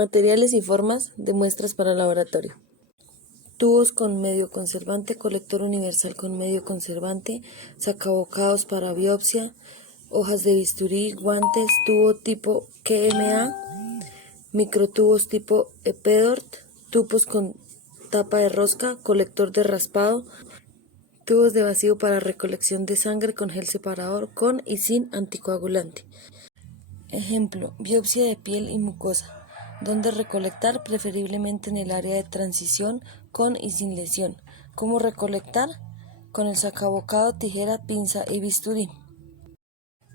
Materiales y formas de muestras para laboratorio. Tubos con medio conservante, colector universal con medio conservante, sacabocados para biopsia, hojas de bisturí, guantes, tubo tipo KMA, microtubos tipo EPDORT, tubos con tapa de rosca, colector de raspado, tubos de vacío para recolección de sangre con gel separador con y sin anticoagulante. Ejemplo, biopsia de piel y mucosa. Dónde recolectar, preferiblemente en el área de transición, con y sin lesión. ¿Cómo recolectar? Con el sacabocado, tijera, pinza y bisturí.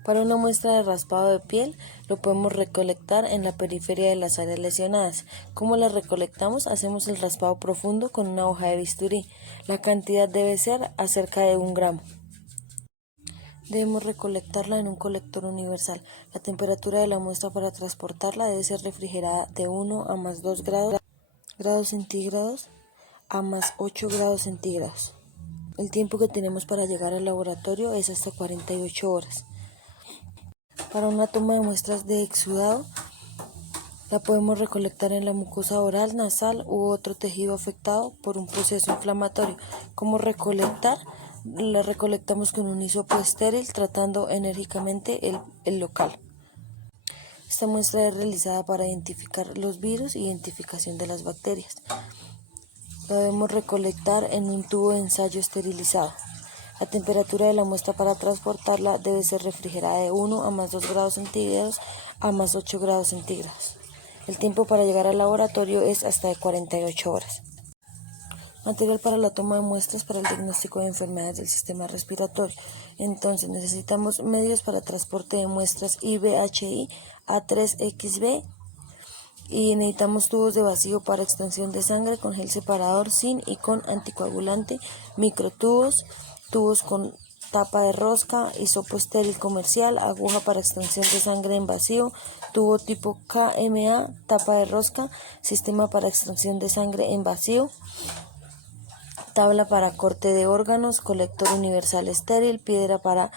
Para una muestra de raspado de piel, lo podemos recolectar en la periferia de las áreas lesionadas. ¿Cómo la recolectamos? Hacemos el raspado profundo con una hoja de bisturí. La cantidad debe ser acerca de 1 gramo. Debemos recolectarla en un colector universal. La temperatura de la muestra para transportarla debe ser refrigerada de 1 a más 2 grados centígrados a más 8 grados centígrados. El tiempo que tenemos para llegar al laboratorio es hasta 48 horas. Para una toma de muestras de exudado, la podemos recolectar en la mucosa oral, nasal u otro tejido afectado por un proceso inflamatorio. ¿Cómo recolectar? La recolectamos con un hisopo estéril tratando enérgicamente el local. Esta muestra es realizada para identificar los virus e identificación de las bacterias. La debemos recolectar en un tubo de ensayo esterilizado. La temperatura de la muestra para transportarla debe ser refrigerada de 1 a más 2 grados centígrados a más 8 grados centígrados. El tiempo para llegar al laboratorio es hasta de 48 horas. Material para la toma de muestras para el diagnóstico de enfermedades del sistema respiratorio. Entonces necesitamos medios para transporte de muestras IVHI A3XB y necesitamos tubos de vacío para extracción de sangre con gel separador sin y con anticoagulante, microtubos, tubos con tapa de rosca, hisopo estéril comercial, aguja para extracción de sangre en vacío, tubo tipo KMA, tapa de rosca, sistema para extracción de sangre en vacío, tabla para corte de órganos, colector universal estéril, piedra para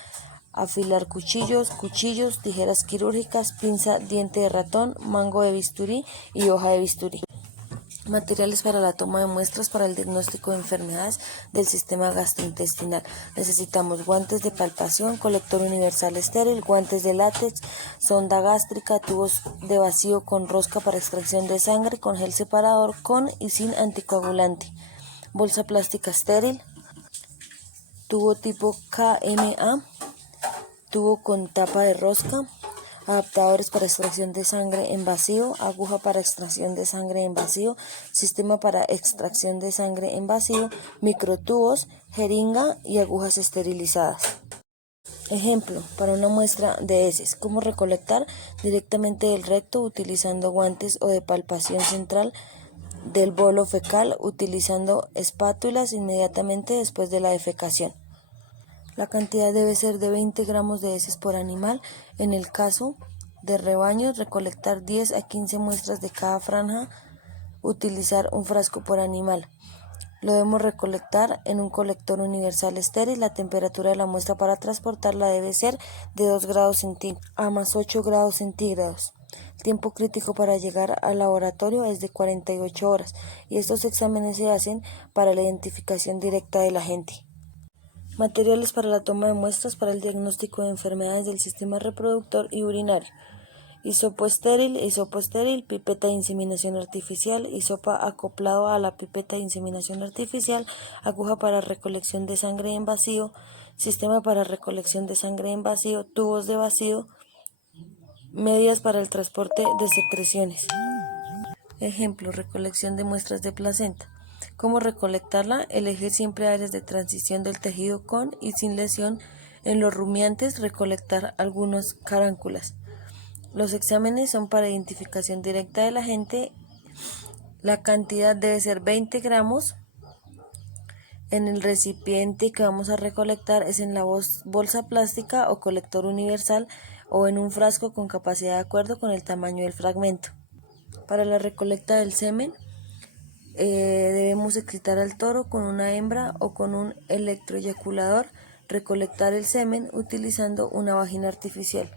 afilar cuchillos, tijeras quirúrgicas, pinza, diente de ratón, mango de bisturí y hoja de bisturí. Materiales para la toma de muestras para el diagnóstico de enfermedades del sistema gastrointestinal. Necesitamos guantes de palpación, colector universal estéril, guantes de látex, sonda gástrica, tubos de vacío con rosca para extracción de sangre, con gel separador, con y sin anticoagulante, bolsa plástica estéril, tubo tipo KMA, tubo con tapa de rosca, adaptadores para extracción de sangre en vacío, aguja para extracción de sangre en vacío, sistema para extracción de sangre en vacío, microtubos, jeringa y agujas esterilizadas. Ejemplo, para una muestra de heces, ¿cómo recolectar? Directamente del recto utilizando guantes o de palpación central del bolo fecal utilizando espátulas inmediatamente después de la defecación. La cantidad debe ser de 20 gramos de heces por animal. En el caso de rebaños, recolectar 10 a 15 muestras de cada franja, utilizar un frasco por animal. Lo debemos recolectar en un colector universal estéril. La temperatura de la muestra para transportarla debe ser de 2 grados centígrados a más 8 grados centígrados. El tiempo crítico para llegar al laboratorio es de 48 horas y estos exámenes se hacen para la identificación directa del agente. Materiales para la toma de muestras para el diagnóstico de enfermedades del sistema reproductor y urinario. Hisopo estéril, pipeta de inseminación artificial, hisopo acoplado a la pipeta de inseminación artificial, aguja para recolección de sangre en vacío, sistema para recolección de sangre en vacío, tubos de vacío, medias para el transporte de secreciones. Ejemplo, recolección de muestras de placenta. ¿Cómo recolectarla? Elegir siempre áreas de transición del tejido con y sin lesión. En los rumiantes, recolectar algunos carúnculas. Los exámenes son para identificación directa del agente. La cantidad debe ser 20 gramos. En el recipiente que vamos a recolectar es en la bolsa plástica o colector universal o en un frasco con capacidad de acuerdo con el tamaño del fragmento. Para la recolecta del semen, debemos excitar al toro con una hembra o con un electroeyaculador, recolectar el semen utilizando una vagina artificial.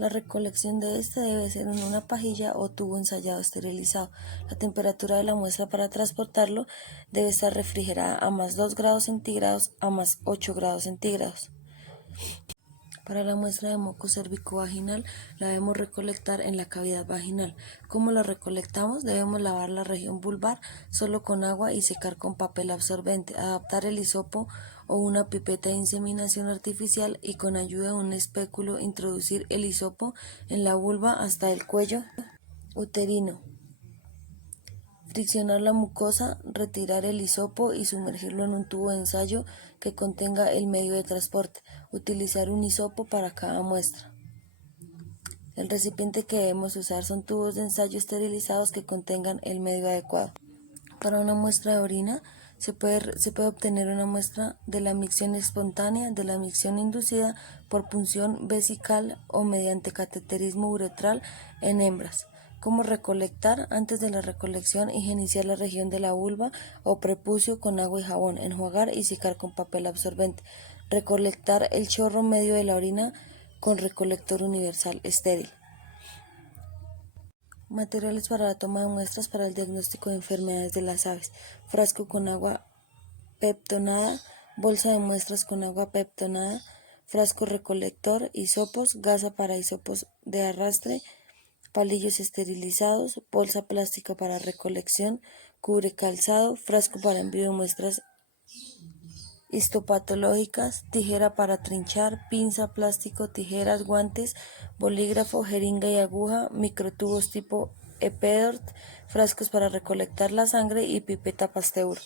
La recolección de este debe ser en una pajilla o tubo ensayado esterilizado. La temperatura de la muestra para transportarlo debe estar refrigerada a +2 grados centígrados a +8 grados centígrados. Para la muestra de moco cérvico-vaginal la debemos recolectar en la cavidad vaginal. ¿Cómo la recolectamos? Debemos lavar la región vulvar solo con agua y secar con papel absorbente, adaptar el hisopo o una pipeta de inseminación artificial y con ayuda de un espéculo introducir el hisopo en la vulva hasta el cuello uterino. Friccionar la mucosa, retirar el hisopo y sumergirlo en un tubo de ensayo que contenga el medio de transporte. Utilizar un hisopo para cada muestra. El recipiente que debemos usar son tubos de ensayo esterilizados que contengan el medio adecuado. Para una muestra de orina se puede obtener una muestra de la micción espontánea, de la micción inducida por punción vesical o mediante cateterismo uretral en hembras. ¿Cómo recolectar? Antes de la recolección, higienizar la región de la vulva o prepucio con agua y jabón, enjuagar y secar con papel absorbente. Recolectar el chorro medio de la orina con recolector universal estéril. Materiales para la toma de muestras para el diagnóstico de enfermedades de las aves. Frasco con agua peptonada, bolsa de muestras con agua peptonada, frasco recolector, hisopos, gasa para hisopos de arrastre, palillos esterilizados, bolsa plástica para recolección, cubre calzado, frasco para envío de muestras histopatológicas, tijera para trinchar, pinza, plástico, tijeras, guantes, bolígrafo, jeringa y aguja, microtubos tipo Epedort, frascos para recolectar la sangre y pipeta Pasteur.